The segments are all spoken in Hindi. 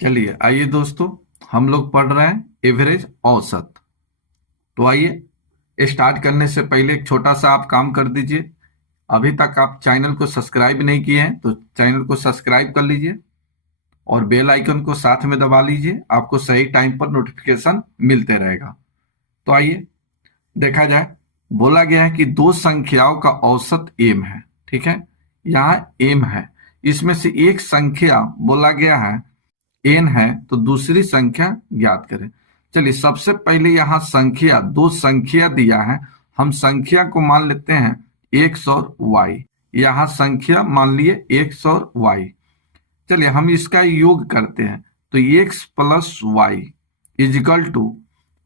चलिए आइए दोस्तों, हम लोग पढ़ रहे हैं एवरेज औसत। तो आइए स्टार्ट करने से पहले एक छोटा सा आप काम कर दीजिए। अभी तक आप चैनल को सब्सक्राइब नहीं किए हैं तो चैनल को सब्सक्राइब कर लीजिए और बेल आइकन को साथ में दबा लीजिए। आपको सही टाइम पर नोटिफिकेशन मिलते रहेगा। तो आइए देखा जाए। बोला गया है कि दो संख्याओं का औसत एम है। ठीक है, यहाँ एम है, इसमें से एक संख्या बोला गया है एन है, तो दूसरी संख्या ज्ञात करें। चलिए सबसे पहले यहाँ संख्या, दो संख्या दिया है, हम संख्या को मान लेते हैं एक्स और वाई। यहाँ संख्या मान लिए एक्स और वाई। चलिए हम इसका योग करते हैं, तो x plus y equal to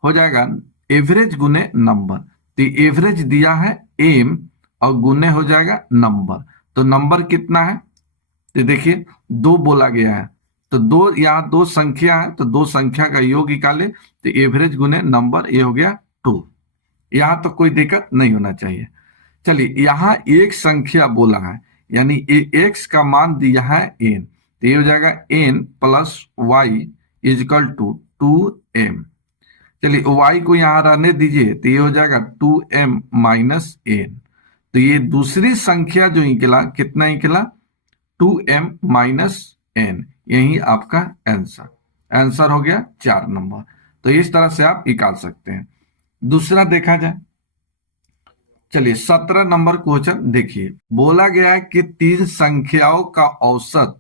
हो जाएगा एवरेज गुने नंबर। तो एवरेज दिया है एम और गुने हो जाएगा नंबर। तो नंबर कितना है, तो देखिए दो बोला गया है, तो दो, यहाँ दो संख्या है तो दो संख्या का योग निकाले, तो एवरेज गुने नंबर, ये हो गया 2। यहाँ तो कोई दिक्कत नहीं होना चाहिए। चलिए यहाँ एक संख्या बोला है, यानी एक्स का मान दिया है एन, तो ये हो जाएगा n plus y equal to 2m। चलिए वाई को यहाँ रहने दीजिए, तो ये हो जाएगा 2m माइनस एन। तो ये दूसरी संख्या जो निकला, कितना निकला 2m माइनस एन। यही आपका आंसर आंसर हो गया 4 नंबर। तो इस तरह से आप निकाल सकते हैं। दूसरा देखा जाए, चलिए 17 नंबर क्वेश्चन देखिए। बोला गया है कि तीन संख्याओं का औसत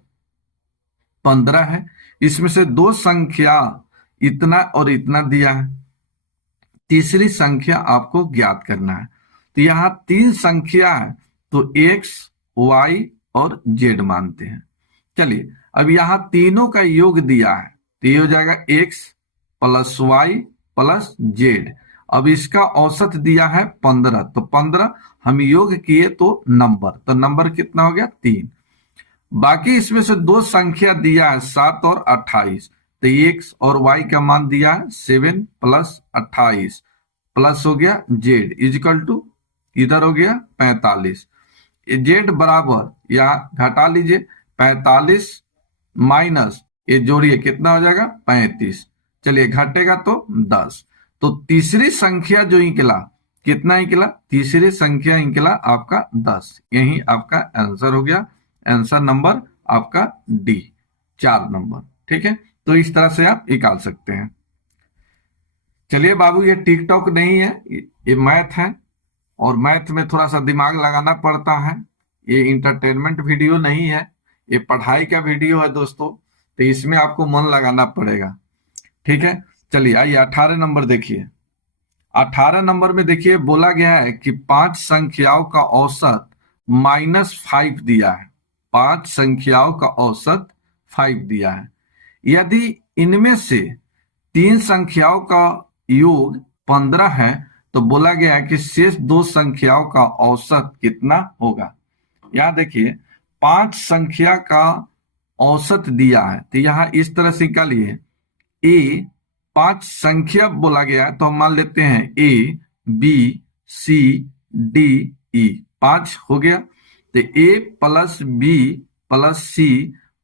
15 है, इसमें से दो संख्या इतना और इतना दिया है, तीसरी संख्या आपको ज्ञात करना है। तो यहाँ तीन संख्या है, तो एक्स वाई और जेड मानते हैं। चलिए अब यहाँ तीनों का योग दिया है, तो ये हो जाएगा x plus y plus z. अब इसका औसत दिया है 15, तो 15 हम योग किए तो नंबर कितना हो गया 3। बाकी इसमें से दो संख्या दिया है 7 और 28, तो एक्स और वाई का मान दिया है 7 प्लस 28 प्लस हो गया जेड इजिकल टू, इधर हो गया 45। जेड बराबर यहाँ घटा लीजिए 45 माइनस ये जोड़िए, कितना हो जाएगा 35। चलिए घटेगा तो 10। तो तीसरी संख्या जो निकला, कितना निकला, तीसरी संख्या निकला आपका 10। यही आपका आंसर हो गया। आंसर नंबर आपका डी, 4 नंबर। ठीक है, तो इस तरह से आप निकाल सकते हैं। चलिए बाबू, ये टिकटॉक नहीं है, ये मैथ है, और मैथ में थोड़ा सा दिमाग लगाना पड़ता है। ये इंटरटेनमेंट वीडियो नहीं है, ये पढ़ाई का वीडियो है दोस्तों, तो इसमें आपको मन लगाना पड़ेगा। ठीक है, चलिए आइए 18 नंबर देखिए। 18 नंबर में देखिए बोला गया है कि 5 संख्याओं का औसत -5 दिया है। 5 संख्याओं का औसत 5 दिया है। यदि इनमें से 3 संख्याओं का योग 15 है, तो बोला गया है कि शेष 2 संख्याओं का औसत कितना होगा। यहां देखिए 5 संख्या का औसत दिया है, तो यहां इस तरह से निकालिए। ए 5 संख्या बोला गया है, तो हम मान लेते हैं A B C D E, 5 हो गया। तो A plus B plus C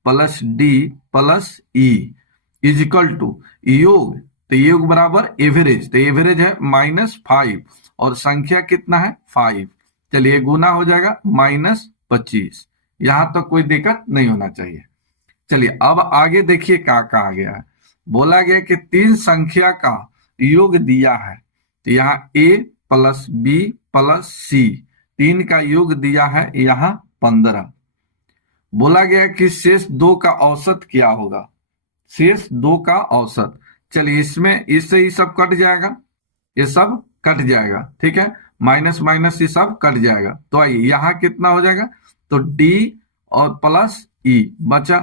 plus D plus E equal to योग, तो योग बराबर एवरेज, तो एवरेज है -5 और संख्या कितना है 5। चलिए गुना हो जाएगा -25। यहां तक तो कोई दिक्कत नहीं होना चाहिए। चलिए अब आगे देखिए क्या कहा गया है। बोला गया कि 3 संख्या का योग दिया है, तो यहाँ ए प्लस बी प्लस सी, 3 का योग दिया है यहाँ 15। बोला गया कि शेष 2 का औसत क्या होगा, शेष 2 का औसत। चलिए इसमें इससे ही सब कट जाएगा, ये सब कट जाएगा। ठीक है, माइनस माइनस ये सब कट जाएगा। तो आइए यहाँ कितना हो जाएगा, तो डी और प्लस ई बचा।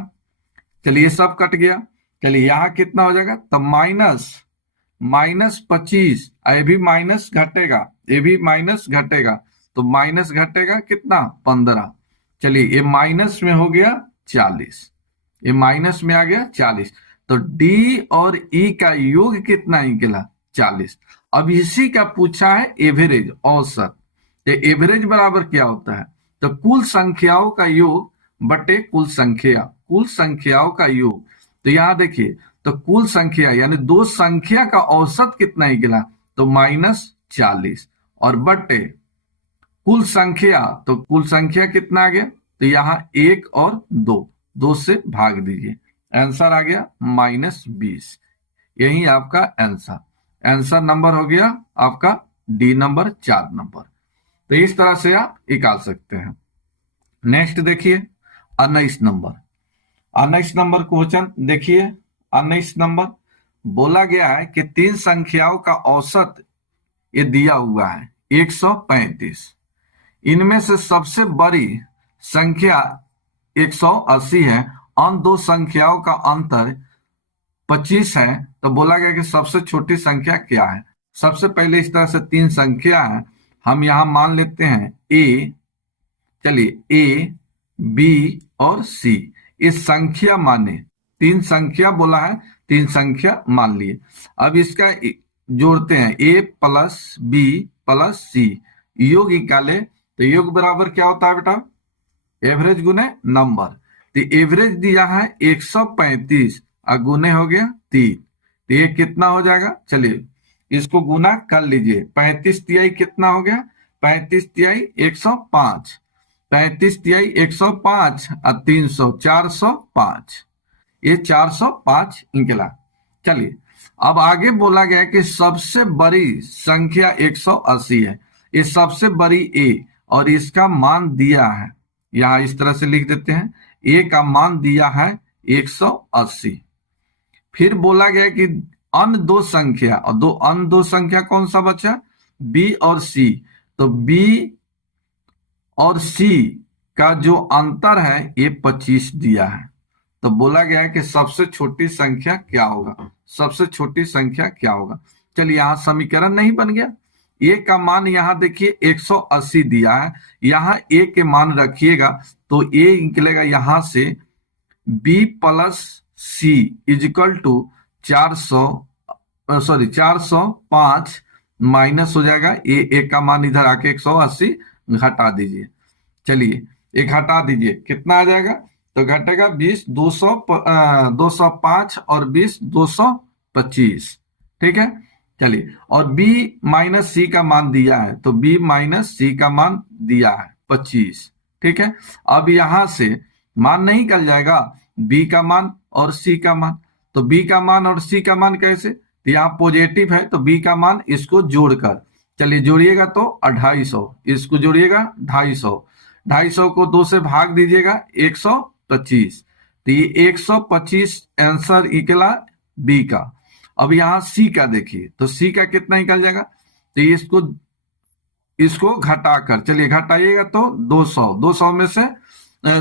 चलिए ये सब कट गया। चलिए यहाँ कितना हो जाएगा, तो -25, ये भी माइनस घटेगा, ये भी माइनस घटेगा, तो माइनस घटेगा कितना 15। चलिए ये माइनस में हो गया 40, ये माइनस में आ गया 40। तो डी और ई का योग कितना निकला 40। अब इसी का पूछा है एवरेज औसत। तो एवरेज बराबर क्या होता है, तो कुल संख्याओं का योग बटे कुल संख्याओं का योग। तो यहां देखिए, तो कुल संख्या यानी दो संख्या का औसत कितना निकला, तो -40, और बटे कुल संख्या, तो कुल संख्या कितना आ गया, तो यहाँ 1 और 2 से भाग दीजिए, आंसर आ गया -20। यही आपका आंसर नंबर हो गया आपका डी नंबर, 4 नंबर। तो इस तरह से आप निकाल सकते हैं। नेक्स्ट देखिए 19 नंबर। 19 नंबर क्वेश्चन देखिए। 19 नंबर बोला गया है कि तीन संख्याओं का औसत ये दिया हुआ है 135। इनमें से सबसे बड़ी संख्या 180 है, उन दो संख्याओं का अंतर 25 है। तो बोला गया कि सबसे छोटी संख्या क्या है। सबसे पहले इस तरह से तीन संख्या है, हम यहां मान लेते हैं ए, चलिए ए, बी और सी। इस संख्या माने, तीन संख्या बोला है, तीन संख्या मान लिए। अब इसका जोड़ते हैं, ए प्लस बी प्लस सी, योग निकाले तो योग बराबर क्या होता है बेटा, एवरेज गुने नंबर। तो एवरेज दिया है 135 और गुने हो गया 3, तो ये कितना हो जाएगा, चलिए इसको गुना कर लीजिए। 35 तिहाई कितना हो गया, 35 तिहाई 105, 35 तिहाई 105 और 300 405, ये 405 निकला। चलिए अब आगे बोला गया कि सबसे बड़ी संख्या 180 है, ये सबसे बड़ी ए और इसका मान दिया है, यहां इस तरह से लिख देते हैं, ए का मान दिया है 180। फिर बोला गया कि अन्य दो संख्या, और अन्य दो संख्या कौन सा बचा, बी और सी। तो बी और सी का जो अंतर है ये 25 दिया है। तो बोला गया है कि सबसे छोटी संख्या क्या होगा, सबसे छोटी संख्या क्या होगा। चलिए यहां समीकरण नहीं बन गया, ए का मान यहां देखिए 180 दिया है, यहां ए के मान रखिएगा तो ए निकलेगा यहां से b plus c equal to 405 minus हो जाएगा ए का मान इधर आके 180 घटा दीजिए। चलिए एक घटा दीजिए, कितना आ जाएगा, तो घटेगा 20 205 और 20 225, ठीक है। चलिए और b माइनस सी का मान दिया है, तो b माइनस सी का मान दिया है 25, ठीक है। अब यहां से मान नहीं निकल जाएगा, b का मान और c का मान, तो b का मान और c का मान कैसे, तो यहाँ पॉजिटिव है तो b का मान इसको जोड़कर, चलिए जोड़िएगा तो 250, इसको जोड़िएगा 250, 250 को 2 से भाग दीजिएगा 125, तो ये 125 आंसर निकला बी का। अब यहाँ सी का देखिए, तो सी का कितना निकल जाएगा, तो इसको घटाकर, चलिए घटाइएगा तो 200, 200 में से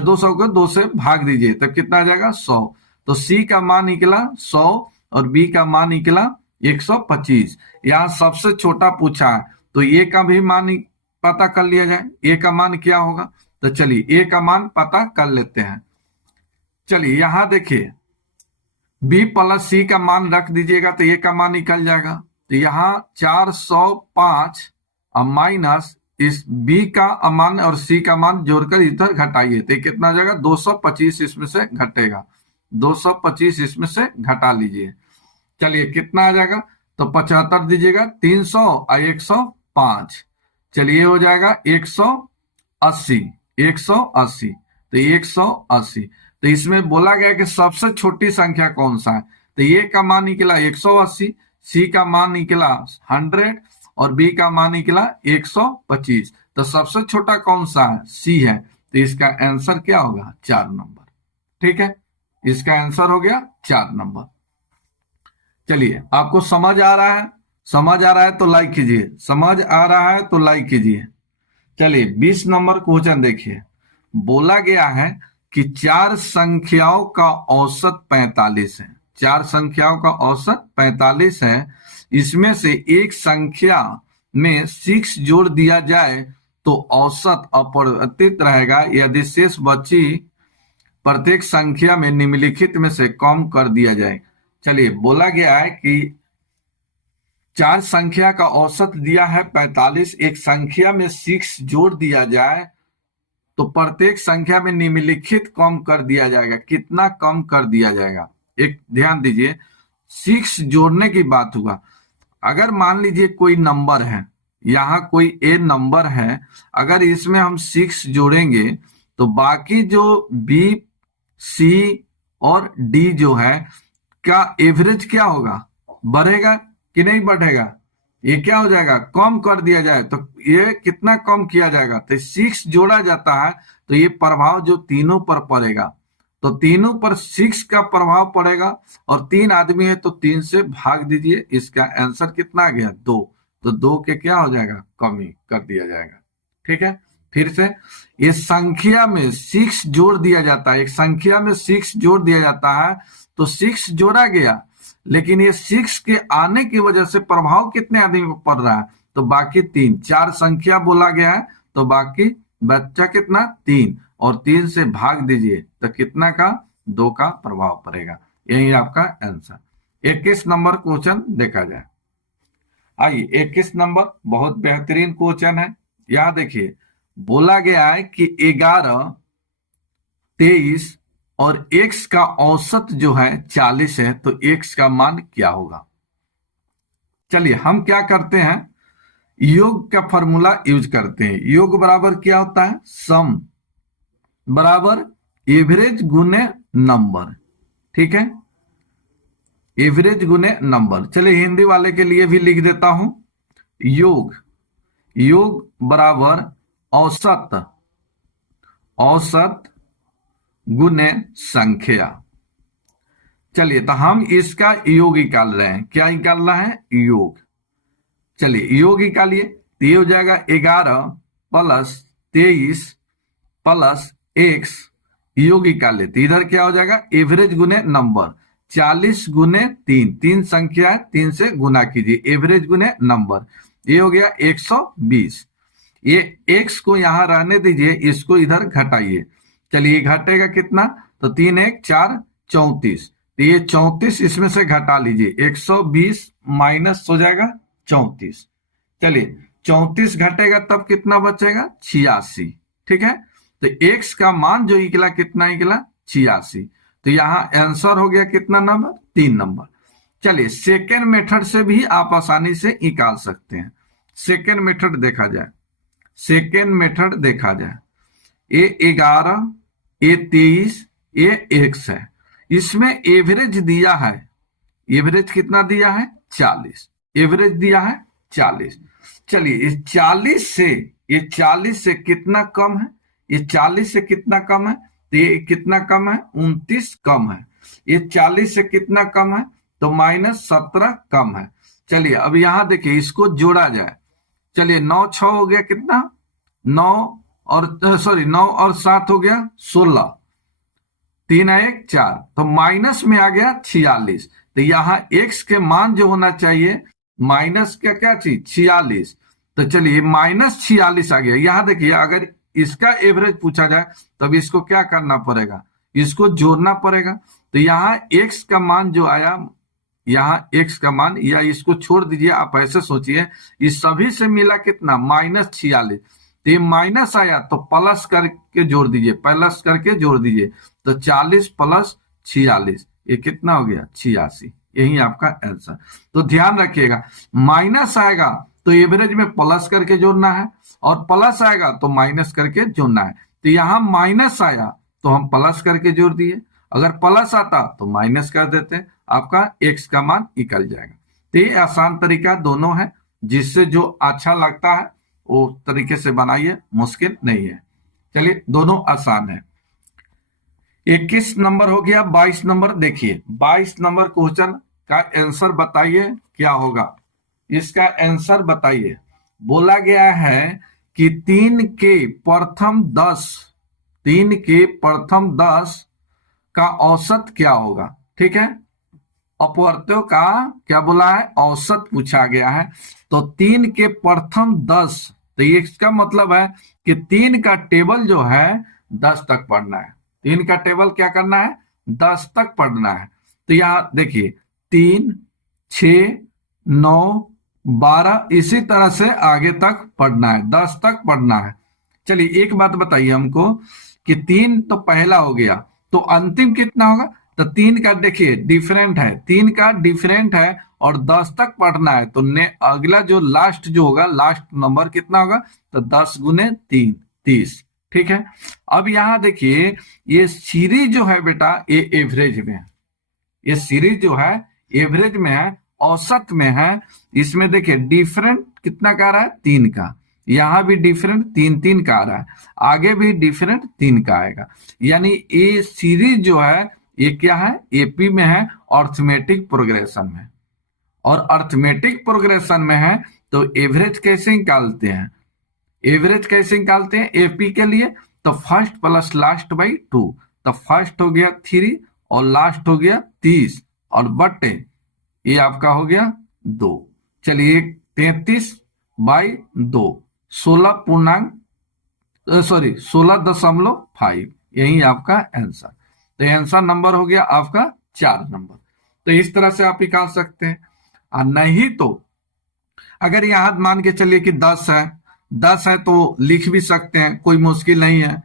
200 को 2 से भाग दीजिए तब कितना आ जाएगा 100। तो सी का मान निकला 100 और बी का मान निकला 125। यहाँ सबसे छोटा पूछा है तो ए का भी मान पता कर लिया जाए, ए का मान क्या होगा, तो चलिए ए का मान पता कर लेते हैं। चलिए यहां देखिए b प्लस सी का मान रख दीजिएगा तो ए का मान निकल जाएगा, तो यहाँ 405 और माइनस इस b का मान और c का मान जोड़कर इधर घटाइए तो कितना हो जाएगा 225, इसमें से घटेगा 225, इसमें से घटा लीजिए। चलिए कितना आ जाएगा, तो 75 दीजिएगा, 300 और 105, चलिए हो जाएगा 180, 180, तो 180। तो इसमें बोला गया कि सबसे छोटी संख्या कौन सा है, तो ए का मान निकला 180, सी का मान निकला 100 और बी का मान निकला 125। तो सबसे छोटा कौन सा है, सी है, तो इसका आंसर क्या होगा 4 नंबर, ठीक है। इसका आंसर हो गया 4 नंबर। चलिए आपको समझ आ रहा है, समझ आ रहा है तो लाइक कीजिए, समझ आ रहा है तो लाइक कीजिए। चलिए 20 नंबर क्वेश्चन देखिए। बोला गया है कि चार संख्याओं का औसत 45 है, चार संख्याओं का औसत 45 है, इसमें से एक संख्या में 6 जोड़ दिया जाए तो औसत अपरिवर्तित रहेगा यदि शेष बची प्रत्येक संख्या में निम्नलिखित में से कम कर दिया जाए। चलिए बोला गया है कि चार संख्या का औसत दिया है 45, एक संख्या में 6 जोड़ दिया जाए तो प्रत्येक संख्या में निम्नलिखित कम कर दिया जाएगा, कितना कम कर दिया जाएगा। एक ध्यान दीजिए, 6 जोड़ने की बात हुआ। अगर मान लीजिए कोई नंबर है, यहाँ कोई ए नंबर है, अगर इसमें हम 6 जोड़ेंगे तो बाकी जो बी, सी और डी जो है क्या एवरेज क्या होगा, बढ़ेगा कि नहीं बढ़ेगा? ये क्या हो जाएगा, कम कर दिया जाए तो ये कितना कम किया जाएगा, तो 6 जोड़ा जाता है तो ये प्रभाव जो तीनों पर पड़ेगा, तो तीनों पर 6 का प्रभाव पड़ेगा। और 3 आदमी है तो 3 से भाग दीजिए, इसका आंसर कितना आ गया 2, तो 2 के क्या हो जाएगा, कमी कर दिया जाएगा। ठीक है, फिर से इस संख्या में 6 जोड़ दिया जाता है, एक संख्या में 6 जोड़ दिया जाता है तो 6 जोड़ा गया, लेकिन ये 6 के आने की वजह से प्रभाव कितने आदमी पर पड़ रहा है, तो बाकी 3, 4 संख्या बोला गया है तो बाकी बच्चा कितना 3, और 3 से भाग दीजिए तो कितना का 2 का प्रभाव पड़ेगा। यही आपका आंसर। 21 नंबर क्वेश्चन देखा जाए। आइए 21 नंबर बहुत बेहतरीन क्वेश्चन है। यहां देखिए बोला गया है कि 11, 23 और x का औसत जो है 40 है, तो x का मान क्या होगा। चलिए हम क्या करते हैं, योग का फॉर्मूला यूज करते हैं। योग बराबर क्या होता है, सम बराबर एवरेज गुने नंबर। ठीक है, एवरेज गुने नंबर। चलिए हिंदी वाले के लिए भी लिख देता हूं, योग, योग बराबर औसत, औसत गुने संख्या। चलिए तो हम इसका योग निकाल रहे हैं, क्या निकालना है, योग। चलिए योग निकालिए, तो ये हो जाएगा 11 प्लस 23 प्लस x, योग निकाल लेते, इधर क्या हो जाएगा एवरेज गुने नंबर, 40 गुने 3, 3 संख्या है 3 से गुना कीजिए, एवरेज गुने नंबर, ये हो गया 120। ये x को यहां रहने दीजिए, इसको इधर घटाइए। चलिए घटेगा कितना, तो 3 1 4 34, तो ये 34 इसमें से घटा लीजिए, 120 माइनस हो जाएगा 34। चलिए 34 घटेगा तब कितना बचेगा 86। ठीक है, तो x का मान जो निकला कितना निकला 86, तो यहां आंसर हो गया कितना नंबर, 3 नंबर। चलिए सेकेंड मेथड से भी आप आसानी से निकाल सकते हैं। सेकेंड मेथड देखा जाए, सेकेंड मेथड देखा जाए, ये 11, ये 23, ये x है, इसमें एवरेज दिया है, एवरेज कितना दिया है 40, एवरेज दिया है 40। चलिए इस 40 से, ये 40 से कितना कम है, ये 40 से कितना कम है, तो ये कितना कम है 29 कम है, ये 40 से कितना कम है तो -17 कम है। चलिए अब यहां देखिए इसको जोड़ा जाए, चलिए 9 6 हो गया कितना 9 और सॉरी 9 और 7 हो गया 16, 3 1 4, तो माइनस में आ गया 46, तो यहाँ x के मान जो होना चाहिए माइनस क्या चीज 46, तो चलिए -46 आ गया। यहाँ देखिए अगर इसका एवरेज पूछा जाए तब इसको क्या करना पड़ेगा, इसको जोड़ना पड़ेगा, तो यहाँ x का मान जो आया, यहाँ x का मान, या इसको छोड़ दीजिए, आप ऐसे सोचिए इस सभी से मिला कितना -46, तो ये माइनस आया तो प्लस करके जोड़ दीजिए, प्लस करके जोड़ दीजिए, तो 40 प्लस 46 ये कितना हो गया 86, यही आपका आंसर। तो ध्यान रखिएगा माइनस आएगा तो एवरेज में प्लस करके जोड़ना है, और प्लस आएगा तो माइनस करके जोड़ना है। तो यहाँ माइनस आया तो हम प्लस करके जोड़ दिए, अगर प्लस आता तो माइनस कर देते, आपका x का मान निकल जाएगा। तो ये आसान तरीका दोनों है, जिससे जो अच्छा लगता है वो तरीके से बनाइए, मुश्किल नहीं है। चलिए दोनों आसान है। 21 नंबर हो गया। 22 नंबर देखिए, 22 नंबर क्वेश्चन का आंसर बताइए क्या होगा, इसका आंसर बताइए। बोला गया है कि 3 के प्रथम 10, 3 के प्रथम 10 का औसत क्या होगा। ठीक है, अपवर्त्यों का क्या बोला है, औसत पूछा गया है। तो 3 के प्रथम 10, तो ये इसका मतलब है कि 3 का टेबल जो है 10 तक पढ़ना है, 3 का टेबल क्या करना है 10 तक पढ़ना है। तो यहां देखिए 3 6 9 12 इसी तरह से आगे तक पढ़ना है, 10 तक पढ़ना है। चलिए एक बात बताइए हमको कि 3 तो पहला हो गया, तो अंतिम कितना होगा, तो 3 का देखिए डिफरेंट है, 3 का डिफरेंट है और 10 तक पढ़ना है तो अगला जो लास्ट जो होगा, लास्ट नंबर कितना होगा, तो 10 गुने 3 30। ठीक है, अब यहां देखिए ये सीरीज जो है बेटा ये एवरेज में है, ये सीरीज जो है एवरेज में है, औसत में है। इसमें देखिए डिफरेंट कितना का आ रहा है, 3 का, यहां भी डिफरेंट 3 का आ रहा है, आगे भी डिफरेंट 3 का आएगा। यानी ये सीरीज जो है ये क्या है, एपी में है, अर्थमेटिक प्रोग्रेशन में। और अर्थमेटिक प्रोग्रेशन में है तो एवरेज कैसे निकालते हैं, एवरेज कैसे निकालते हैं एपी के लिए, तो फर्स्ट प्लस लास्ट बाई 2, तो फर्स्ट हो गया 3 और लास्ट हो गया 30 और बटे ये आपका हो गया 2। चलिए 33/2, 16.5, यही आपका आंसर। तो आंसर नंबर हो गया आपका 4 नंबर। तो इस तरह से आप निकाल सकते हैं। और नहीं तो अगर यहां मान के चलिए कि 10 है, 10 है तो लिख भी सकते हैं, कोई मुश्किल नहीं है।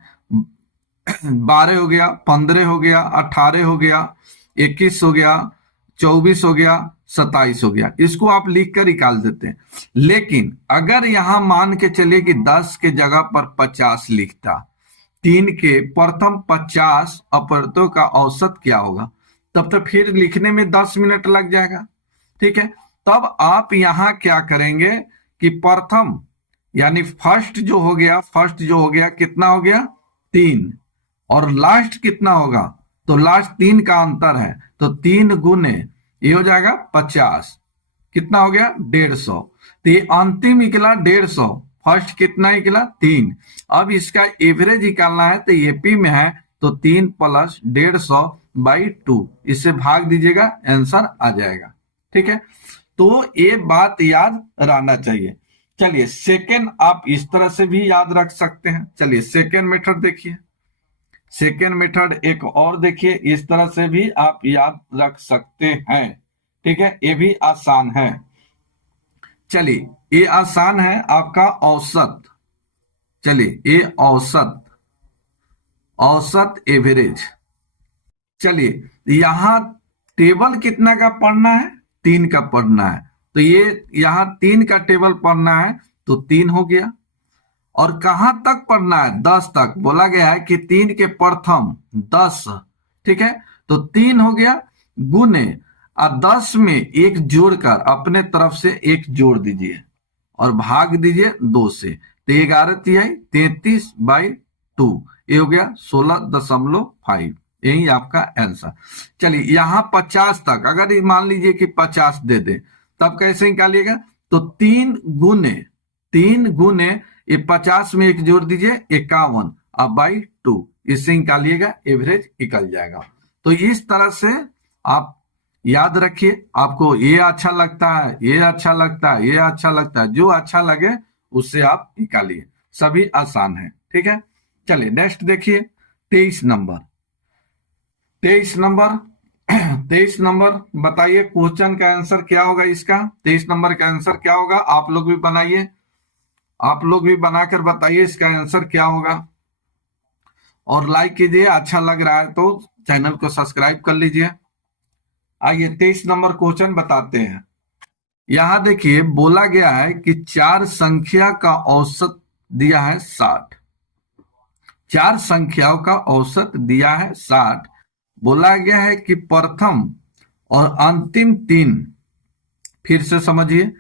12 हो गया, 15 हो गया, 18 हो गया, 21 हो गया, 24 हो गया, 27 हो गया, इसको आप लिख कर निकाल देते हैं। लेकिन अगर यहां मान के चलिए कि 10 के जगह पर 50 लिखता, 3 के प्रथम 50 अपवर्तों का औसत क्या होगा, तब तो फिर लिखने में 10 मिनट लग जाएगा। ठीक है, तब आप यहां क्या करेंगे कि प्रथम यानी फर्स्ट जो हो गया, कितना हो गया 3, और लास्ट कितना होगा, तो लास्ट 3 का अंतर है, तो 3 गुने ये हो जाएगा 50, कितना हो गया 150। तो ये अंतिम निकला 150, फर्स्ट कितना निकला 3। अब इसका एवरेज निकालना है तो एपी में है तो 3 + 150/2, इससे भाग दीजिएगा, आंसर आ जाएगा। ठीक है, तो ये बात याद रहना चाहिए। चलिए सेकेंड आप इस तरह से भी याद रख सकते हैं। चलिए सेकेंड मेथड देखिए, सेकेंड मेथड एक और देखिए, इस तरह से भी आप याद रख सकते हैं। ठीक है, ये भी आसान है। चलिए ये आसान है आपका औसत। चलिए ये औसत एवरेज। चलिए यहां टेबल कितना का पढ़ना है, 3 का पढ़ना है, तो ये यहां 3 का टेबल पढ़ना है तो 3 हो गया। और कहां तक पढ़ना है, 10 तक बोला गया है कि 3 के प्रथम 10। ठीक है, तो 3 हो गया गुने, और 10 में एक जोड़कर अपने तरफ से 1 जोड़ दीजिए और भाग दीजिए 2 से, तो 11 33/2, ये हो गया 16.5, यही आपका आंसर। चलिए यहां 50 तक अगर मान लीजिए कि 50 दे दे, तब कैसे निकालिएगा, तो 3 गुने ये 50 में 1 जोड़ दीजिए 51 अब बाई 2, इससे निकालिएगा, एवरेज निकल जाएगा। तो इस तरह से आप याद रखिए, आपको ये अच्छा लगता है, ये अच्छा लगता है, ये अच्छा लगता है, जो अच्छा लगे उससे आप निकालिए, सभी आसान है। ठीक है, चलिए नेक्स्ट देखिए 23 नंबर। 23 नंबर बताइए क्वेश्चन का आंसर क्या होगा इसका। 23 नंबर का आंसर क्या होगा, आप लोग भी बनाइए, आप लोग भी बनाकर बताइए इसका आंसर क्या होगा। और लाइक कीजिए, अच्छा लग रहा है तो चैनल को सब्सक्राइब कर लीजिए। आइए 23 नंबर क्वेश्चन बताते हैं। यहां देखिए बोला गया है कि 4 संख्या का औसत दिया है 60, 4 संख्याओं का औसत दिया है 60। बोला गया है कि प्रथम और अंतिम 3, फिर से समझिए,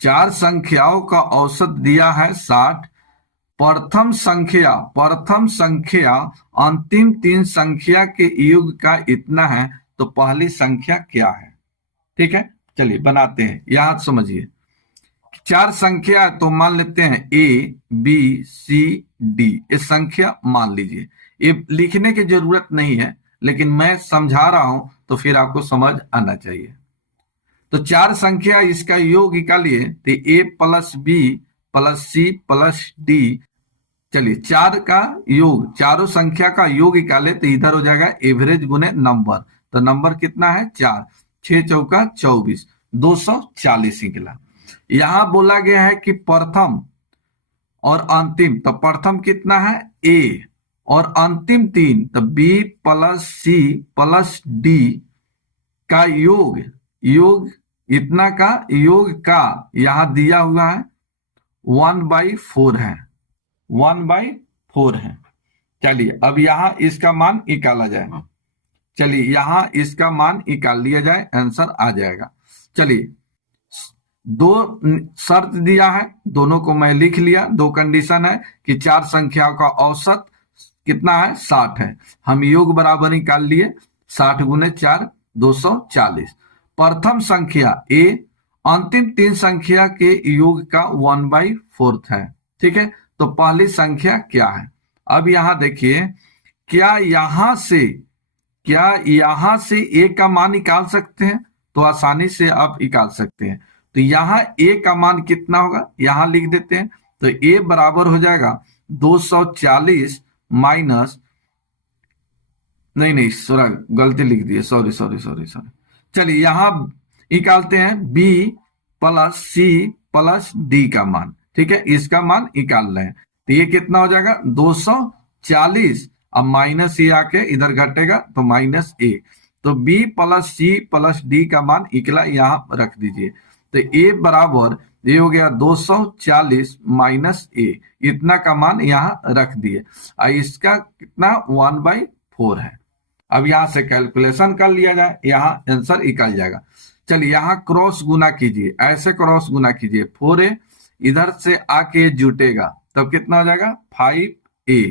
4 संख्याओं का औसत दिया है 60, प्रथम संख्या अंतिम 3 संख्या के योग का इतना है, तो पहली संख्या क्या है। ठीक है, चलिए बनाते हैं, यहां समझिए 4 संख्या तो मान लेते हैं ABCD, ये संख्या मान लीजिए, ये लिखने की जरूरत नहीं है लेकिन मैं समझा रहा हूं तो फिर आपको समझ आना चाहिए। तो 4 संख्या इसका योग निकालिए, तो A + B + C + D। चलिए 4 का योग, चारों संख्या का योग निकाले तो इधर हो जाएगा एवरेज गुने नंबर, तो नंबर कितना है 4, 6 चौका 24, 240 निकला। यहां बोला गया है कि प्रथम और अंतिम, तो प्रथम कितना है A, और अंतिम 3 तो बी प्लस सी प्लस डी का योग इतना का योग का यहां दिया हुआ है 1/4 है, 1/4 है। चलिए अब यहां इसका मान निकाला जाए। चलिए यहां इसका मान निकाल लिया जाए, आंसर आ जाएगा। चलिए 2 शर्त दिया है, दोनों को मैं लिख लिया। 2 कंडीशन है कि 4 संख्याओं का औसत कितना है 60 है। हम योग बराबर निकाल लिए, 60 गुने 4 240। प्रथम संख्या ए अंतिम 3 संख्या के योग का 1/4 है। ठीक है, तो पहली संख्या क्या है? अब यहां देखिए, क्या यहां से ए का मान निकाल सकते हैं? तो आसानी से आप निकाल सकते हैं। तो यहां ए का मान कितना होगा, यहां लिख देते हैं। तो ए बराबर हो जाएगा 240 माइनस, नहीं गलती लिख दिए, सॉरी। चलिए यहां निकालते हैं बी प्लस सी प्लस डी का मान। ठीक है, इसका मान निकाल रहे हैं। तो ये कितना हो जाएगा 240, अब माइनस ये आके इधर घटेगा तो माइनस ए। तो बी प्लस सी प्लस डी का मान निकला, यहां रख दीजिए। तो ए बराबर ये हो गया 240 माइनस ए, इतना का मान यहां रख दिए। इसका कितना 1/4 है। अब यहां से कैलकुलेशन कर लिया जाए, यहां आंसर निकल जाएगा। चलिए यहां क्रॉस गुना कीजिए, ऐसे क्रॉस गुना कीजिए। 4a इधर से आके जुटेगा तब कितना हो जाएगा 5a।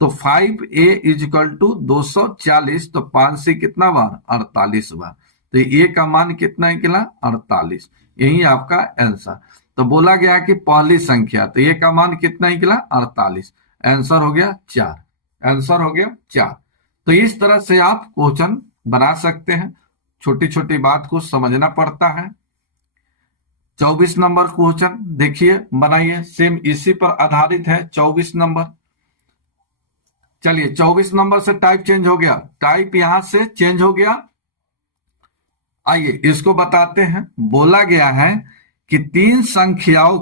तो 5a इजिकल टू 240, तो 5 से कितना बार 48 बार। तो ए का मान कितना निकला 48, यही आपका आंसर। तो बोला गया कि पहली संख्या, तो ए का मान कितना निकला 48, आंसर हो गया 4, आंसर हो गया 4। तो इस तरह से आप क्वेश्चन बना सकते हैं, छोटी छोटी बात को समझना पड़ता है। 24 नंबर क्वेश्चन देखिए, बनाइए, सेम इसी पर आधारित है 24 नंबर। चलिए 24 नंबर से टाइप चेंज हो गया, टाइप यहां से चेंज हो गया। आइए इसको बताते हैं। बोला गया है कि 3 संख्याओं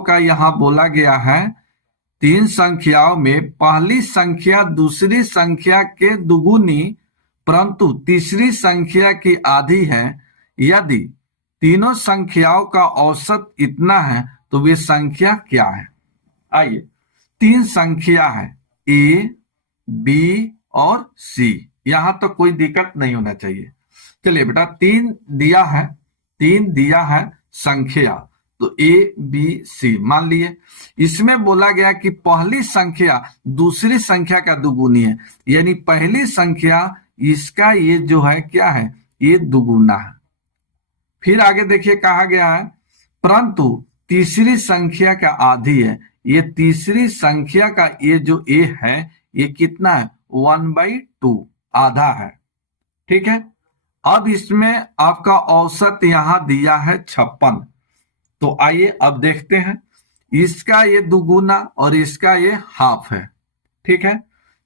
का यहां बोला गया है, 3 संख्याओं में पहली संख्या दूसरी संख्या के दुगुनी परंतु तीसरी संख्या की आधी है। यदि तीनों संख्याओं का औसत इतना है तो वे संख्या क्या है? आइए, 3 संख्या है ए, बी और सी, यहां तो कोई दिक्कत नहीं होना चाहिए। चलिए बेटा 3 दिया है संख्या, तो ए बी सी मान लिए। इसमें बोला गया कि पहली संख्या दूसरी संख्या का दुगुनी है, यानी पहली संख्या इसका ये जो है क्या है, ये दुगुना है। फिर आगे देखिए कहा गया है परंतु तीसरी संख्या का आधी है, ये तीसरी संख्या का ये जो ए है ये कितना है 1/2, आधा है। ठीक है, अब इसमें आपका औसत यहां दिया है 56। तो आइए अब देखते हैं, इसका ये दुगुना और इसका ये हाफ है। ठीक है,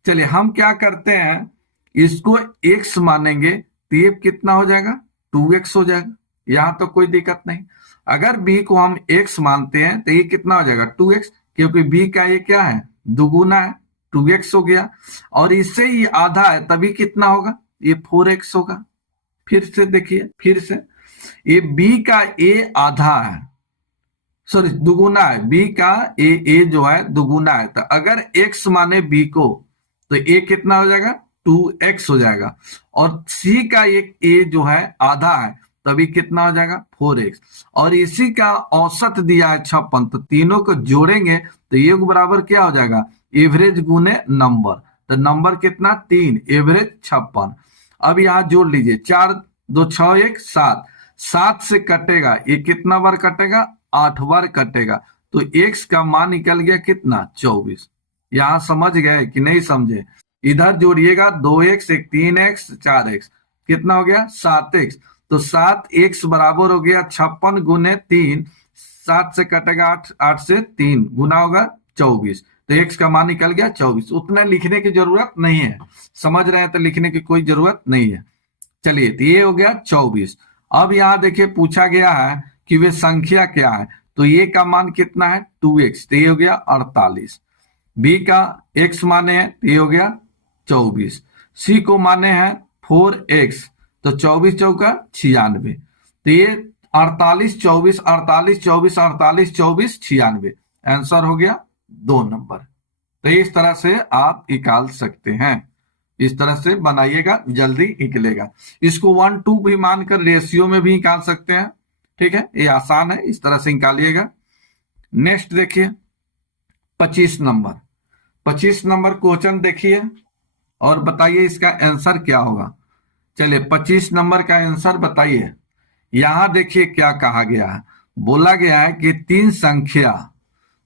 चलिए हम क्या करते हैं, इसको x मानेंगे तो ये कितना हो जाएगा 2x हो जाएगा, यहां तो कोई दिक्कत नहीं। अगर b को हम x मानते हैं तो ये कितना हो जाएगा 2x, क्योंकि b का ये क्या है दुगुना है, 2x हो गया। और इससे ये आधा है तभी कितना होगा, ये 4x होगा। फिर से देखिए, फिर से ये b का a आधा है, सॉरी दुगुना है, b का a जो है दुगुना है। तो अगर x माने b को तो a कितना हो जाएगा 2x हो जाएगा। और c का एक a जो है आधा है तभी कितना हो जाएगा 4x। और इसी का औसत दिया है 56, तो तीनों को जोड़ेंगे तो ये बराबर क्या हो जाएगा एवरेज गुने नंबर। तो नंबर कितना 3, एवरेज 56। अब यहां जोड़ लीजिए, 4 2 6 1 7, 7 से कटेगा ये कितना बार कटेगा 8 बार कटेगा। तो x का मान निकल गया कितना 24। यहां समझ गए कि नहीं समझे? इधर जोड़िएगा 2x 1 3x 4x, कितना हो गया 7x। तो 7x बराबर हो गया 56 गुने 3, 7 से कटेगा 8, 8 से 3 गुना होगा 24। तो x का मान निकल गया 24। उतना लिखने की जरूरत नहीं है, समझ रहे हैं तो लिखने की कोई जरूरत नहीं है। चलिए तो ये हो गया 24। अब यहां देखिए पूछा गया है कि वे संख्या क्या है, तो ये का मान कितना है 2x, तो ये हो गया 48। बी का x माने हैं तो ये हो गया 24, सी को माने हैं 4x तो 24 चौका 96, तो ये 48 24 48 24 48 24 96, आंसर हो गया 2 नंबर। तो इस तरह से आप निकाल सकते हैं, इस तरह से बनाइएगा, जल्दी निकलेगा। इसको 1 2 भी मानकर रेशियो में भी निकाल सकते हैं, ठीक है, ये आसान है, इस तरह से निकालिएगा। नेक्स्ट देखिए 25 नंबर, 25 नंबर क्वेश्चन देखिए और बताइए इसका आंसर क्या होगा। चलिए 25 नंबर का आंसर बताइए। यहां देखिए क्या कहा गया है, बोला गया है कि तीन संख्या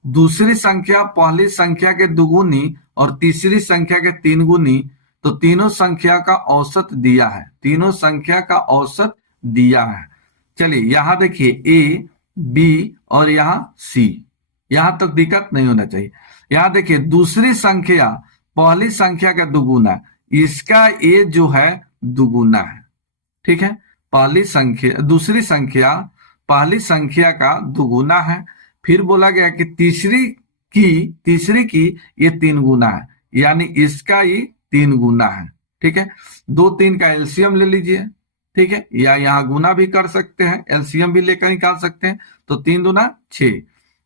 दूसरी संख्या पहली संख्या के दुगुनी और तीसरी संख्या के तीन गुनी, तो तीनों संख्या का औसत दिया है, तीनों संख्या का औसत दिया है। चलिए यहां देखिए ए बी और यहां सी, यहां तक दिक्कत नहीं होना चाहिए। यहां देखिए दूसरी संख्या पहली संख्या का दुगुना, इसका ए जो है दुगुना है, ठीक है, पहली संख्या दूसरी संख्या पहली संख्या का दुगुना है। फिर बोला गया कि तीसरी की ये 3 गुना है, यानी इसका ये 3 गुना है, ठीक है। 2 3 का एलसीएम ले लीजिए, ठीक है, या यहाँ गुना भी कर सकते हैं, एलसीएम भी लेकर निकाल सकते हैं। तो 3 दूना 6,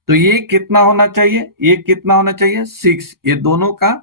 तो ये कितना होना चाहिए, ये कितना होना चाहिए 6, ये दोनों का,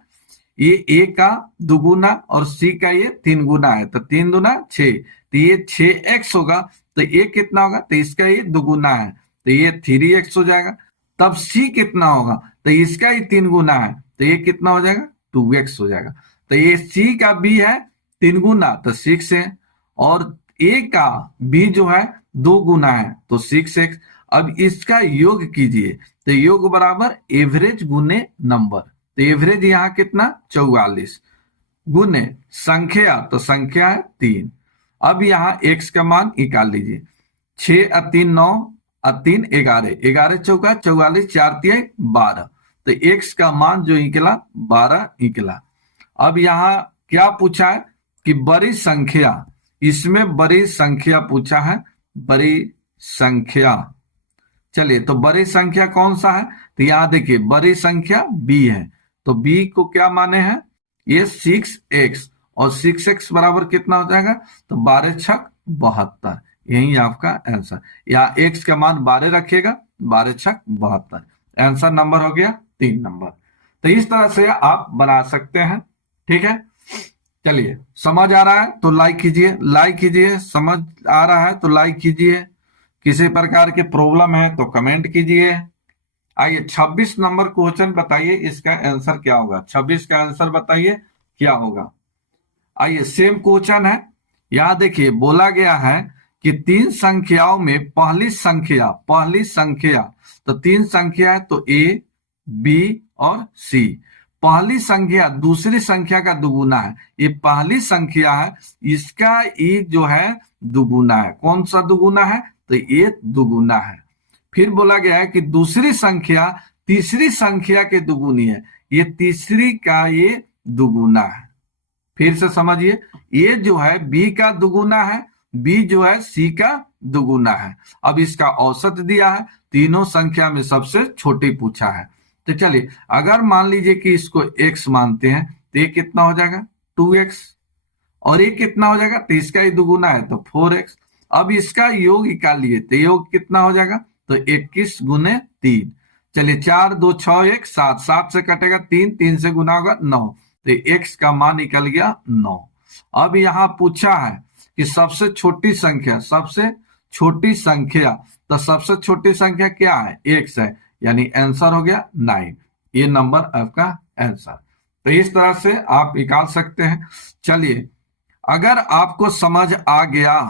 ये ए का दुगुना और सी का ये 3 गुना है, तो 3 दूना 6, तो ये 6x होगा। तो ये कितना होगा, तो इसका ये दुगुना है, तो ये 3x हो जाएगा। तब सी कितना होगा, तो इसका ही 3 गुना है, तो ये कितना हो जाएगा 2x हो जाएगा। तो ये सी का बी है 3 गुना तो 6 है, और ए का बी जो है 2 गुना है तो 6x। अब इसका योग कीजिए, तो योग बराबर एवरेज गुने नंबर, तो एवरेज यहाँ कितना 44 गुने संख्या, तो संख्या है 3। अब यहाँ x का मान निकाल लीजिए, 6 और 3 9 और 3 11, 11 चौका 44, 4 3 12, तो x का मान जो निकला 12 निकला। अब यहाँ क्या पूछा है कि बड़ी संख्या, इसमें बड़ी संख्या पूछा है, बड़ी संख्या। चलिए तो बड़ी संख्या कौन सा है, तो यहाँ देखिए बड़ी संख्या b है, तो b को क्या माने हैं, ये 6x, और 6x बराबर कितना हो जाएगा, तो 12 छक 72, यही आपका आंसर। यहाँ x का मान 12 रखिएगा, 12 छक 72, आंसर नंबर हो गया 3 नंबर। तो इस तरह से आप बना सकते हैं, ठीक है। चलिए समझ आ रहा है तो लाइक कीजिए, लाइक कीजिए, समझ आ रहा है तो लाइक कीजिए, किसी प्रकार की प्रॉब्लम है तो कमेंट कीजिए। आइए 26 नंबर क्वेश्चन बताइए, इसका आंसर क्या होगा, 26 का आंसर बताइए क्या होगा। आइए सेम क्वेश्चन है, यहां देखिए बोला गया है कि 3 संख्याओं में पहली संख्या, तो 3 संख्या है तो ए बी और सी, पहली संख्या दूसरी संख्या का दुगुना है, ये पहली संख्या है, इसका ये जो है दुगुना है, कौन सा दुगुना है, तो ये दुगुना है। फिर बोला गया है कि दूसरी संख्या तीसरी संख्या के दुगुनी है, ये तीसरी का ये दुगुना है। फिर से समझिए, ये जो है बी का दुगुना है, बी जो है सी का दुगुना है। अब इसका औसत दिया है, तीनों संख्या में सबसे छोटी पूछा है। तो चलिए अगर मान लीजिए कि इसको x मानते हैं, तो ये कितना हो जाएगा 2x, और ये कितना हो जाएगा, तो इसका ही दुगुना है तो 4x। अब इसका योग निकालिए, तो योग कितना हो जाएगा, तो 21 गुने 3, चलिए 4 2 6 1 7, 7 से कटेगा 3, 3 से गुना होगा 9, तो x का मान निकल गया 9। अब यहाँ पूछा है कि सबसे छोटी संख्या, सबसे छोटी संख्या, तो सबसे छोटी संख्या क्या है, x है, यानी आंसर हो गया 9, ये नंबर आपका आंसर। तो इस तरह से आप निकाल सकते हैं। चलिए अगर आपको समझ आ गया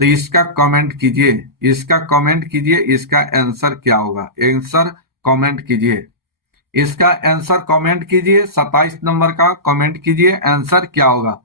तो इसका कमेंट कीजिए, इसका कमेंट कीजिए, इसका आंसर क्या होगा, आंसर कमेंट कीजिए, इसका आंसर कमेंट कीजिए, 27 नंबर का कमेंट कीजिए, आंसर क्या होगा।